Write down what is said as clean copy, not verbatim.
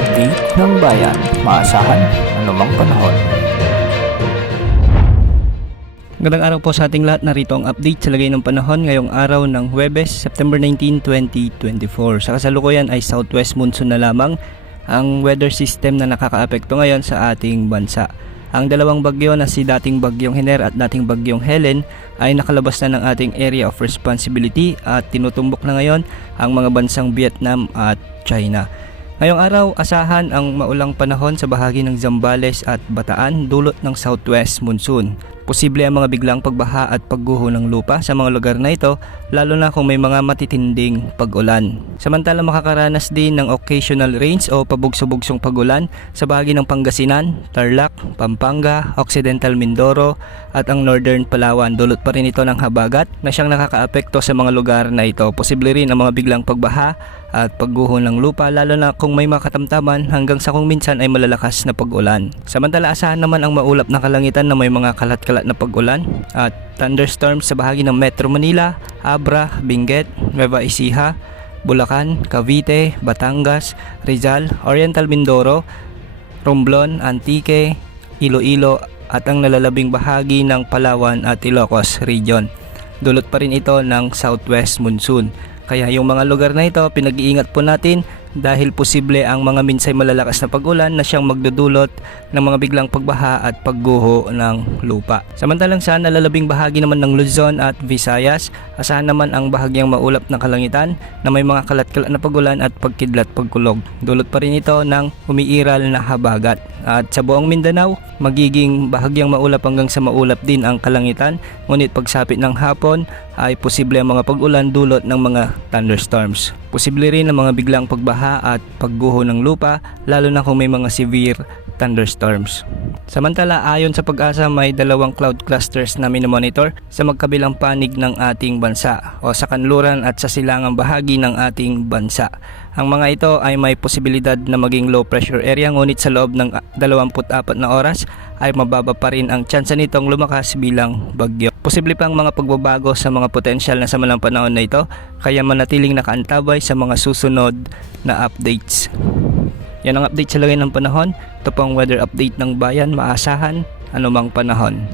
update ng bayan. Maasahan anumang panahon. Magandang araw po sa ating lahat. Narito ang update sa lagay ng panahon ngayong araw ng Huwebes, September 19, 2024. Sa kasalukuyan ay southwest monsoon na lamang ang weather system na nakakaapekto ngayon sa ating bansa. Ang dalawang bagyo na si dating bagyong Hiner at dating bagyong Helen ay nakalabas na ng ating area of responsibility at tinutumbok na ngayon ang mga bansang Vietnam at China. Ngayong araw, asahan ang maulang panahon sa bahagi ng Zambales at Bataan dulot ng southwest monsoon. Posible ang mga biglang pagbaha at pagguho ng lupa sa mga lugar na ito, lalo na kung may mga matitinding pag-ulan. Samantala, makakaranas din ng occasional rains o pabugso-bugsong pag-ulan sa bahagi ng Pangasinan, Tarlac, Pampanga, Occidental Mindoro at ang Northern Palawan. Dulot pa rin ito ng habagat na siyang nakakaapekto sa mga lugar na ito. Posible rin ang mga biglang pagbaha at pagguho ng lupa, lalo na kung may makatamtaman hanggang sa kung minsan ay malalakas na pag-ulan. Samantala, asahan naman ang maulap na kalangitan na may mga kalat-kalat na pag-ulan at thunderstorms sa bahagi ng Metro Manila, Abra, Benguet, Nueva Ecija, Bulacan, Cavite, Batangas, Rizal, Oriental Mindoro, Romblon, Antique, Iloilo at ang nalalabing bahagi ng Palawan at Ilocos Region. Dulot pa rin ito ng southwest monsoon. Kaya yung mga lugar na ito, pinag-iingat po natin dahil posible ang mga minsay malalakas na pag-ulan na siyang magdudulot ng mga biglang pagbaha at pagguho ng lupa. Samantalang sa nalalabing bahagi naman ng Luzon at Visayas, asahan naman ang bahagyang maulap na kalangitan na may mga kalat-kalat na pag-ulan at pagkidlat pagkulog. Dulot pa rin ito ng umiiral na habagat. At sa buong Mindanao, magiging bahagyang maulap hanggang sa maulap din ang kalangitan, ngunit pagsapit ng hapon ay posible ang mga pag-ulan dulot ng mga thunderstorms. Posible rin ang mga biglang pagbaha at pagguho ng lupa, lalo na kung may mga severe thunderstorms. Samantala, ayon sa Pag-asa, may dalawang cloud clusters na minomonitor sa magkabilang panig ng ating bansa o sa kanluran at sa silangang bahagi ng ating bansa. Ang mga ito ay may posibilidad na maging low pressure area, ngunit sa loob ng 24 na oras ay mababa pa rin ang tsansa nitong lumakas bilang bagyo. Posible pang mga pagbabago sa mga potensyal na samalang panahon na ito, kaya manatiling nakaantabay sa mga susunod na updates. Yan ang update sa lagay ng panahon. Ito pang weather update ng bayan, maasahan anumang panahon.